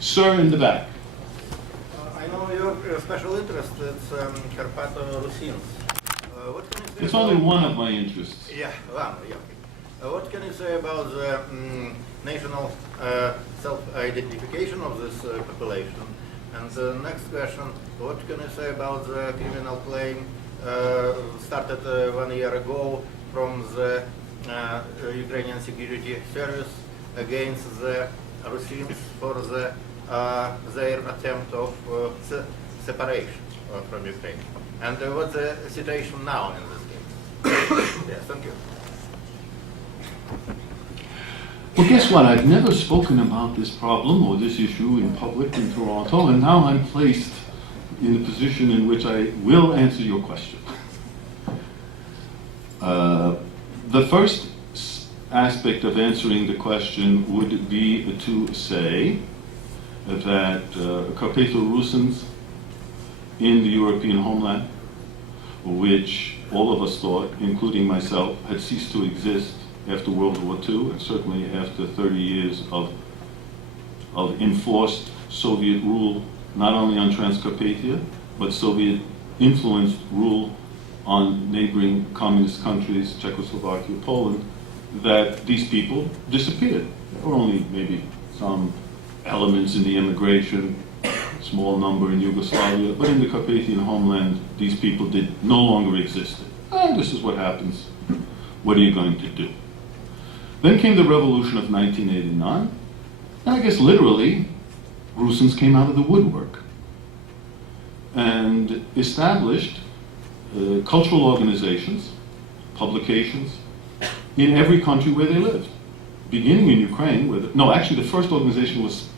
Sir in the back. I know your special interest is Carpato-Rusins. What can you say It's about... only one of my interests. Yeah, one, yeah. What can you say about the national self-identification of this population? And the next question, what can you say about the criminal claim started 1 year ago from the Ukrainian Security Service against the Russians for their attempt of separation from Ukraine? And what's the situation now in this case? Yes, thank you. Well, guess what? I've never spoken about this problem or this issue in public in Toronto, and now I'm placed in a position in which I will answer your question. The first aspect of answering the question would be to say that Carpatho-Russins in the European homeland, which all of us thought, including myself, had ceased to exist after World War II, and certainly after 30 years of enforced Soviet rule, not only on Transcarpathia, but Soviet influenced rule on neighboring communist countries, Czechoslovakia, Poland, that these people disappeared. There were only maybe some elements in the immigration, small number in Yugoslavia, but in the Carpathian homeland, these people no longer existed. And this is what happens. What are you going to do? Then came the revolution of 1989, and I guess literally, Russians came out of the woodwork and established cultural organizations, publications, in every country where they lived. Beginning in Ukraine, actually the first organization was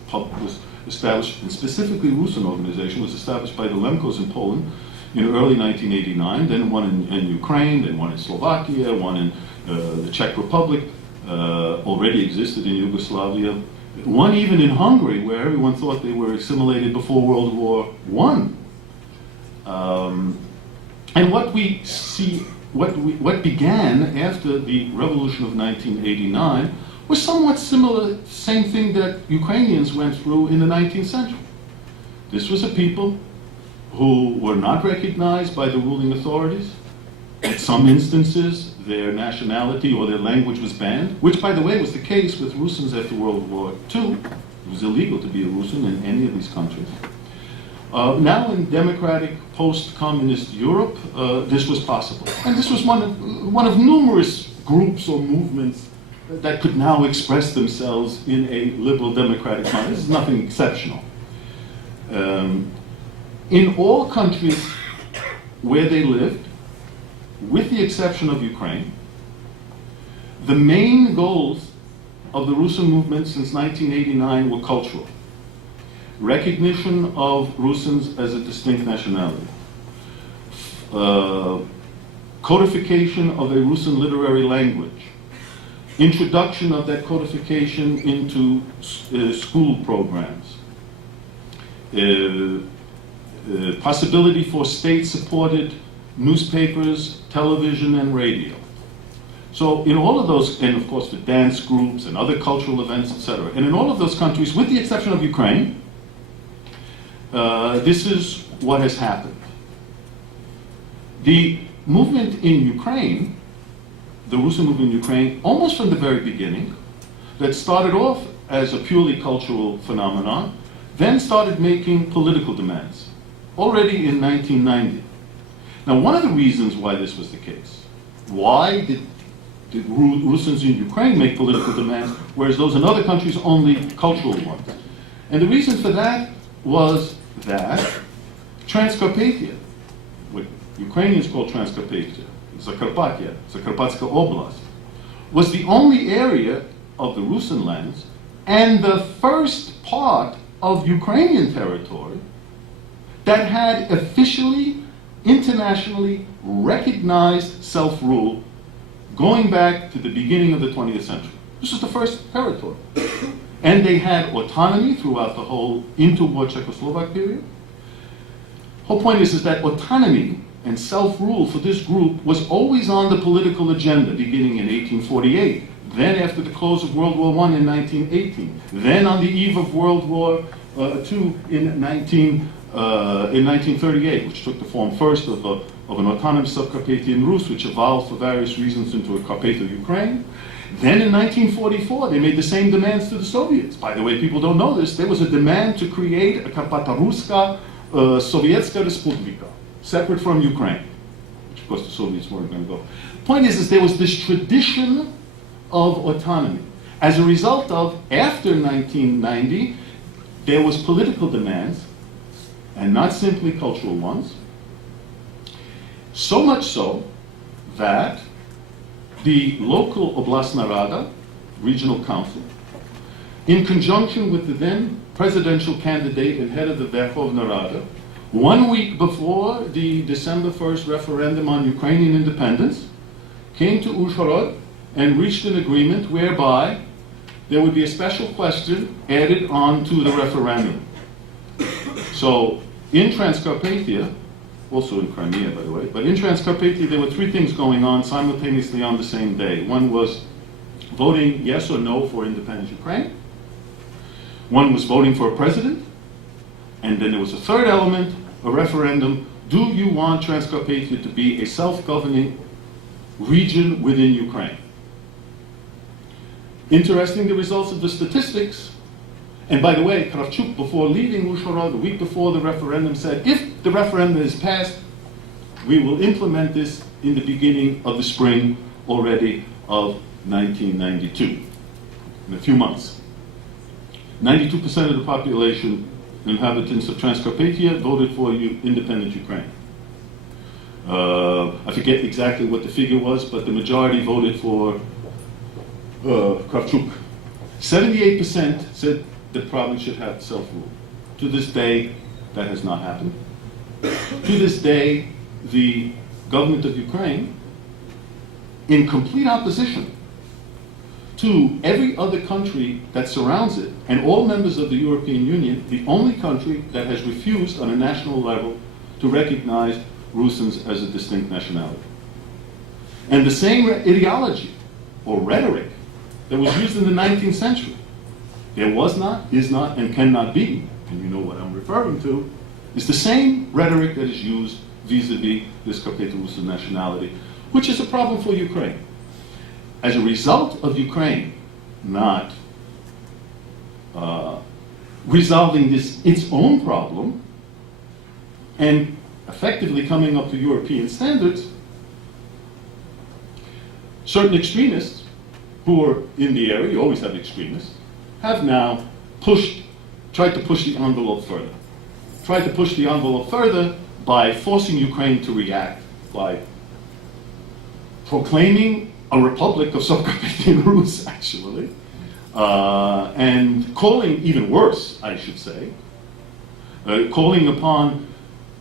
established, and specifically Russian organization, was established by the Lemkos in Poland in early 1989, then one in Ukraine, then one in Slovakia, one in the Czech Republic, already existed in Yugoslavia, one even in Hungary, where everyone thought they were assimilated before World War I. And what we see, what began after the revolution of 1989 was somewhat similar, same thing that Ukrainians went through in the 19th century. This was a people who were not recognized by the ruling authorities. In some instances, their nationality or their language was banned, which, by the way, was the case with Russians after World War II. It was illegal to be a Russian in any of these countries. Now in democratic post-communist Europe, this was possible. And this was one of numerous groups or movements that could now express themselves in a liberal democratic country. This is nothing exceptional. In all countries where they lived, with the exception of Ukraine, the main goals of the Russian movement since 1989 were cultural. Recognition of Russians as a distinct nationality. Codification of a Russian literary language. Introduction of that codification into school programs. Possibility for state-supported newspapers, television, and radio. So in all of those, and of course the dance groups and other cultural events, etc. And in all of those countries, with the exception of Ukraine, this is what has happened. The movement in Ukraine, the Russian movement in Ukraine, almost from the very beginning, that started off as a purely cultural phenomenon, then started making political demands, already in 1990. Now, one of the reasons why this was the case, why did Russians in Ukraine make political demands, whereas those in other countries only cultural ones? And the reason for that was that Transcarpathia, what Ukrainians call Transcarpathia, Zakarpattia, Zakarpatska Oblast, was the only area of the Russian lands and the first part of Ukrainian territory that had officially, internationally recognized self-rule going back to the beginning of the 20th century. This is the first territory. And they had autonomy throughout the whole interwar Czechoslovak period. Whole point is that autonomy and self-rule for this group was always on the political agenda, beginning in 1848, then after the close of World War I in 1918, then on the eve of World War II in 1938, which took the form first of an autonomous Subcarpathian Rus, which evolved for various reasons into a Carpatho-Ukraine. Then in 1944, they made the same demands to the Soviets. By the way, people don't know this. There was a demand to create a Karpataruska Sovietska Respublika, separate from Ukraine, which of course the Soviets weren't going to go. Point is there was this tradition of autonomy. As a result of, after 1990, there was political demands, and not simply cultural ones, so much so that the local Oblast Narada, regional council, in conjunction with the then presidential candidate and head of the Verkhovna Rada, 1 week before the December 1st referendum on Ukrainian independence, came to Uzhhorod and reached an agreement whereby there would be a special question added on to the referendum. So in Transcarpathia, also in Crimea, by the way, but in Transcarpathia, there were three things going on simultaneously on the same day. One was voting yes or no for independent Ukraine. One was voting for a president. And then there was a third element, a referendum. Do you want Transcarpathia to be a self-governing region within Ukraine? Interesting, the results of the statistics. And by the way, Kravchuk, before leaving Uzhhorod, the week before the referendum, said, if the referendum is passed, we will implement this in the beginning of the spring already of 1992, in a few months. 92% of the population, inhabitants of Transcarpathia, voted for independent Ukraine. I forget exactly what the figure was, but the majority voted for Kravchuk. 78% said the province should have self-rule. To this day, that has not happened. To this day, the government of Ukraine, in complete opposition to every other country that surrounds it, and all members of the European Union, the only country that has refused on a national level to recognize Russians as a distinct nationality. And the same ideology or rhetoric that was used in the 19th century, there was not, is not, and cannot be, and you know what I'm referring to, is the same rhetoric that is used vis-a-vis this Carpatho-Russian nationality, which is a problem for Ukraine. As a result of Ukraine not resolving its own problem and effectively coming up to European standards, certain extremists who are in the area, you always have extremists, have now tried to push the envelope further. Tried to push the envelope further by forcing Ukraine to react, by proclaiming a republic of Subcarpathian Rus, actually, and calling, even worse, I should say, calling upon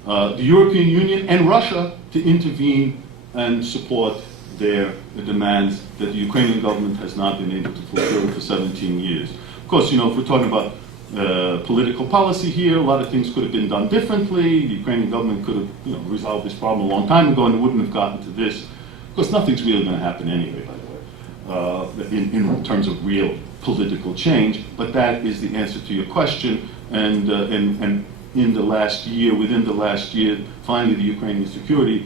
the European Union and Russia to intervene and support their demands that the Ukrainian government has not been able to fulfill for 17 years. Of course, you know, if we're talking about political policy here, a lot of things could have been done differently. The Ukrainian government could have, you know, resolved this problem a long time ago and it wouldn't have gotten to this. Of course, nothing's really going to happen anyway, by the way, in terms of real political change. But that is the answer to your question. And in the last year, within the last year, finally the Ukrainian security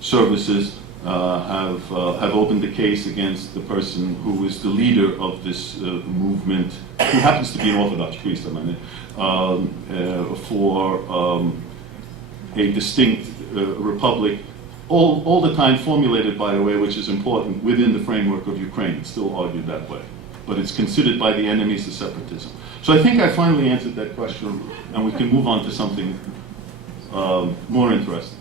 services have opened the case against the person who is the leader of this movement, who happens to be an Orthodox priest, I mean, for a distinct republic, all the time formulated, by the way, which is important, within the framework of Ukraine. It's still argued that way. But it's considered by the enemies as separatism. So I think I finally answered that question, and we can move on to something more interesting.